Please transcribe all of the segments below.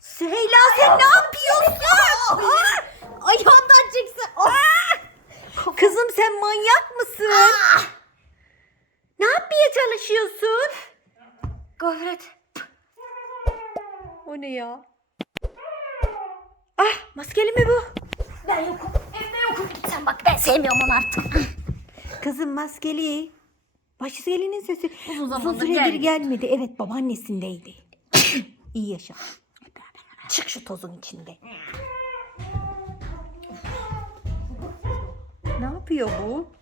Süheyla sen ne yapıyorsun? Aa! Ayağımdan çıksın. Aa! Kızım sen manyak mısın? Ne yapmaya çalışıyorsun? Gofret. O ne ya? Ah maskeli mi bu? Ben yokum. Evde yokum. Sen bak ben sevmiyorum onu artık. Kızım maskeli. Başgelinin sesi uzun zamandır süredir gelmedi. gelmedi. Evet babaannesindeydi. İyi yaşa. Çık şu tozun içinde. Ne yapıyor bu?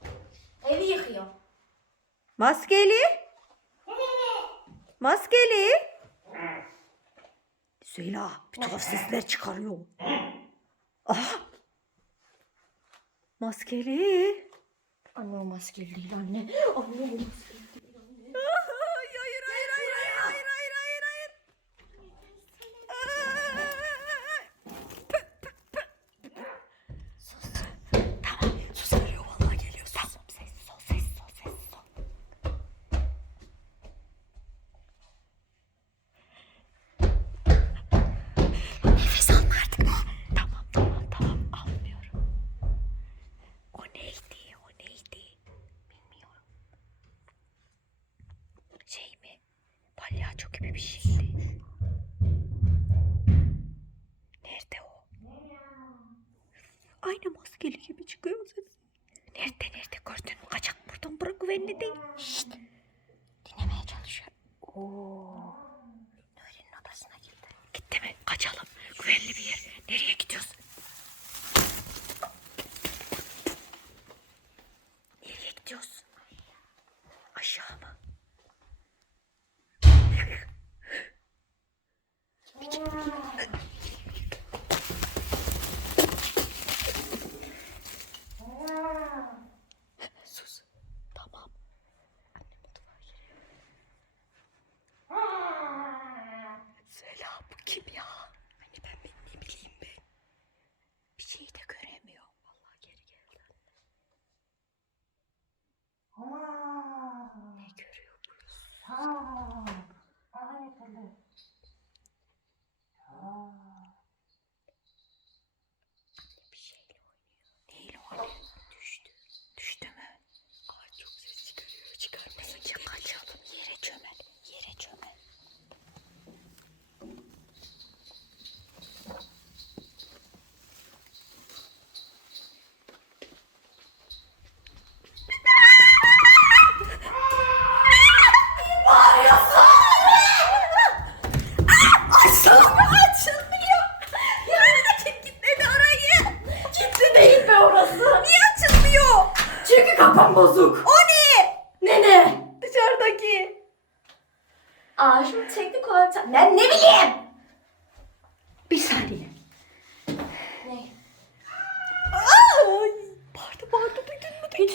Evi yıkıyor. Maskeli. Maskeli. Süheyla bir tuhaf sesler çıkarıyor. Ah. Maskeli. Anne o maskeli değil anne. Anne o maskeli Palyaço gibi bir şeydi. Nerede o? Aynı maskeli gibi çıkıyor ses. Nerede nerede gördün mü? Kaçak buradan bırak güvenli değil. Şşt. Dinlemeye çalışıyor. Oo. Nuri'nin odasına gitti. Gitti mi? Kaçalım. Güvenli bir yer. Nereye gidiyorsun? Kim ya?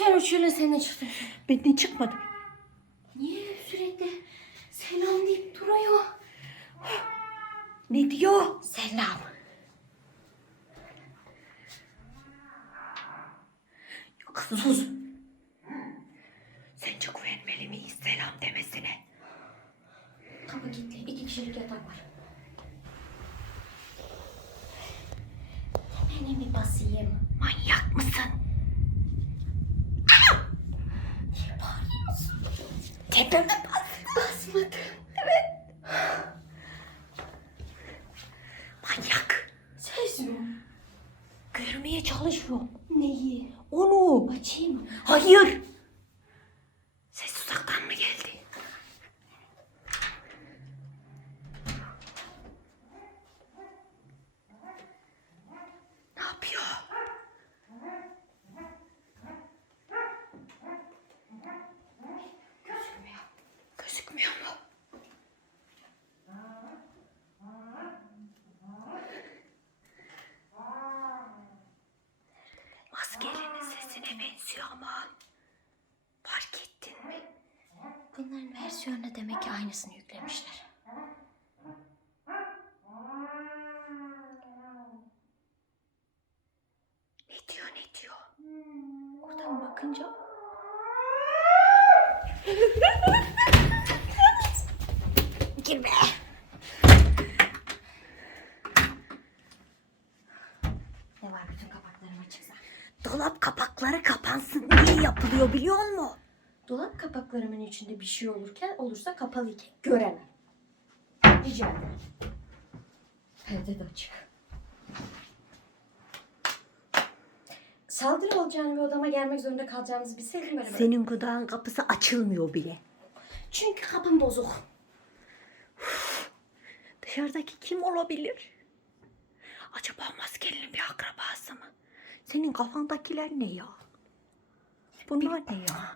Duydun mu? Lütfen uçuyla seninle çıksın. Benden çıkmadı. Niye sürekli selam deyip duruyor? Ne diyor? Selam. Kızım sus. Sence güvenmeli miyiz selam demesine? Kapı kilitli. İki kişilik yatak var. Hemen bir basayım. Manyak mısın? Niye bağırıyorsun? Tepemde bas. Basmadım. Evet. Manyak. Ses mi? Görmeye çalışıyor. Neyi? Onu. Açayım? Hayır. annesini yüklemişler. Ne diyor ne diyor? Oradan bakınca... Girme. Ne var bütün kapaklarım açıksa? Dolap kapakları kapansın diye yapılıyor biliyor musun? Dolap kapaklarımın içinde bir şey olurken olursa kapalıyken göremem. Rica ederim. Perde de açık. Saldırı olacağını ve odama gelmek zorunda kalacağınızı bilseydim böyle. Senin gıdağın kapısı açılmıyor bile. Çünkü kapım bozuk. Dışarıdaki kim olabilir? Acaba maskelinin bir akrabası mı? Senin kafandakiler ne ya? Bunlar ne ya?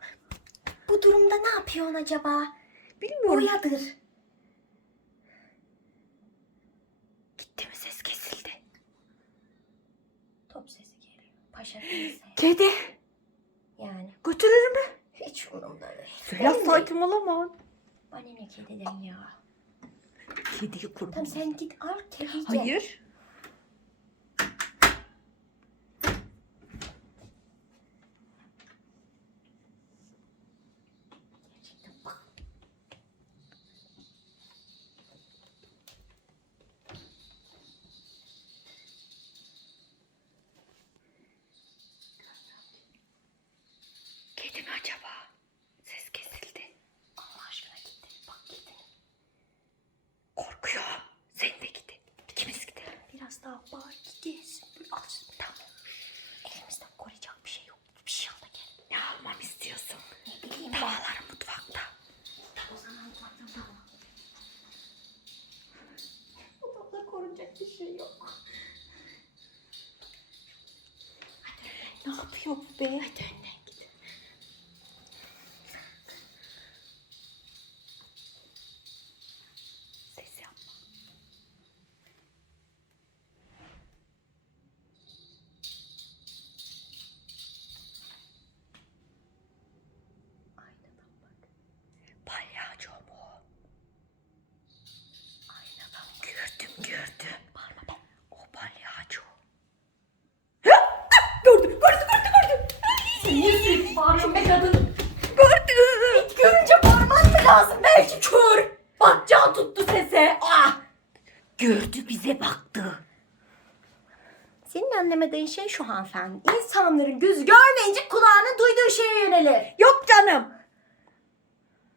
Bu durumda ne yapıyorsun acaba? Bilmiyorum. Boyadır. Gitti mi ses kesildi. Top sesi geliyor. Paşa teyze. Kedi Yani götürür mü? hiç umurumda değil. Söyle Ben de- saçmalama. Bana ne kediden ya. Kediyi kurban. Tamam sen git al kediyi. Hayır. Gerçekten bak. Kedi mi acaba? Ses kesildi. Allah aşkına gitti. Bak gitti. Korkuyor. Sen de gidin. İkimiz gidelim. Biraz daha bağır gideceğiz. Böyle al. Tamam. Elimizden koruyacak bir şey yok. Bir şey al da gel. Ne almam istiyorsun? Ne bileyim Dağlar mutfakta. O zaman baktım tamam. Odamda korunacak bir şey yok. Ne yapıyor Sürekli bağırıyorsun be kadın? Gördüm. Görünce bağırman mı lazım? Belki kör. Bak can tuttu sese. Ah! Gördü bize baktı. Senin anlemediğin şey şu hanımefendi. İnsanların gözü görmeyince kulağının duyduğu şeye yönelir. Yok canım.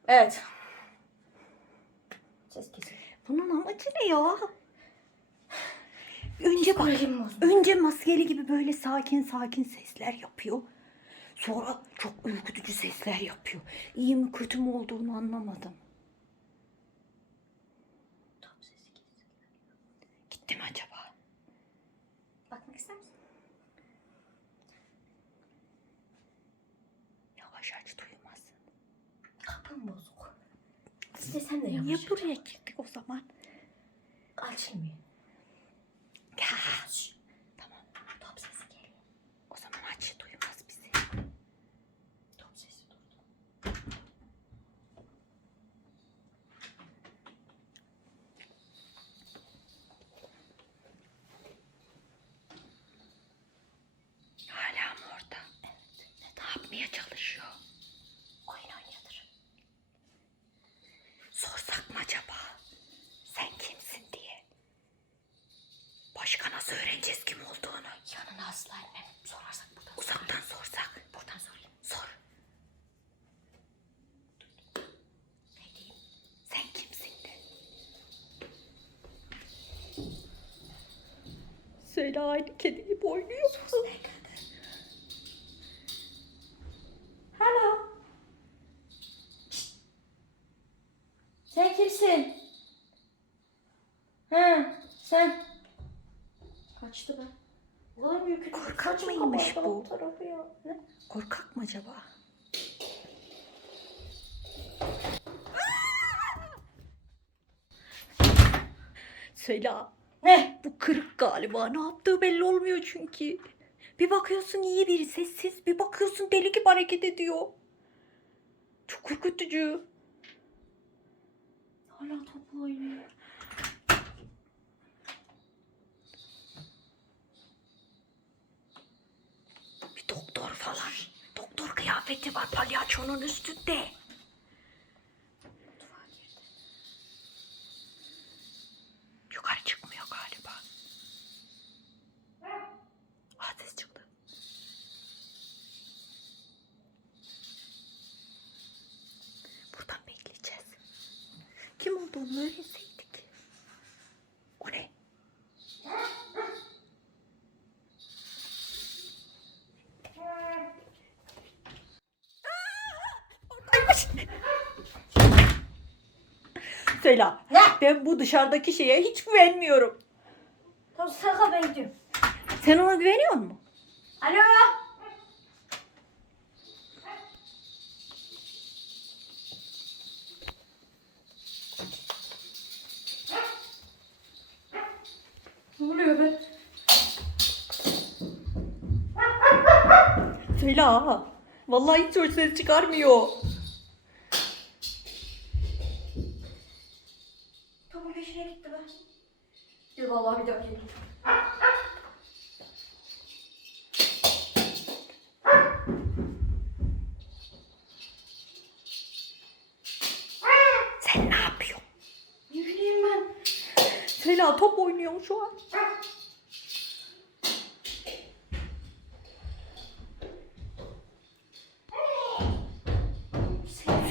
Evet. Ses kesin. Bunun amacı ne ya? Önce bak. Psikolojim bozuldu. Önce maskeli gibi böyle sakin sakin sesler yapıyor. Sonra çok ürkütücü sesler yapıyor. İyi mi kötü mü olduğunu anlamadım. Top sesi. Gitti mi acaba? Bakmak ister misin? Yavaş aç duymasın. Kapım bozuk. İstesen de yavaş. Niye buraya girdik o zaman? Açılmıyor. Ya. Tamam. Top sesi geliyor. O zaman aç duymaz bizi. Top sesi durdu. Hala mı orada? Evet. Ne yapmaya çalışıyor? Oyun oynuyordur. Sorsak mı acaba? Sen kimsin diye. Başka nasıl öğreneceğiz kim olduğunu? Yanına asla inmem. Sorarsak buradan Uzaktan sorsak. Buradan sorayım. Sor. Ne diyeyim? Sen kimsin de. Söyle aynı kedi gibi oynuyor musun? Hello. Sen kimsin? Ha, sen. Kaçtı be. O kadar büyük küçük Korkak saçım mıymış bu? Korkak mı acaba? Söyle. Ne? Bu kırık galiba. Ne yaptığı belli olmuyor çünkü. Bir bakıyorsun iyi biri sessiz. Bir bakıyorsun deli gibi hareket ediyor. Çok korkutucu. Hala top oynuyor. Kıyafeti var palyaçonun üstünde. Söyle. Ne? Ben bu dışarıdaki şeye hiç güvenmiyorum. Tamam sen kal ben gidiyorum. Sen ona güveniyor musun? Alo. Ne oluyor be? Söyle. Vallahi hiç ses çıkarmıyor. Topun peşine gitti be. Dur vallahi bir daha geleyim. Sen ne yapıyorsun? Ne bileyim ben. Söyle top oynuyorum şu an.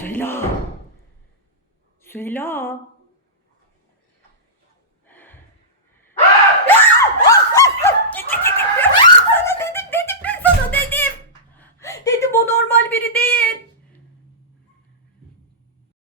Söyle. Söyle.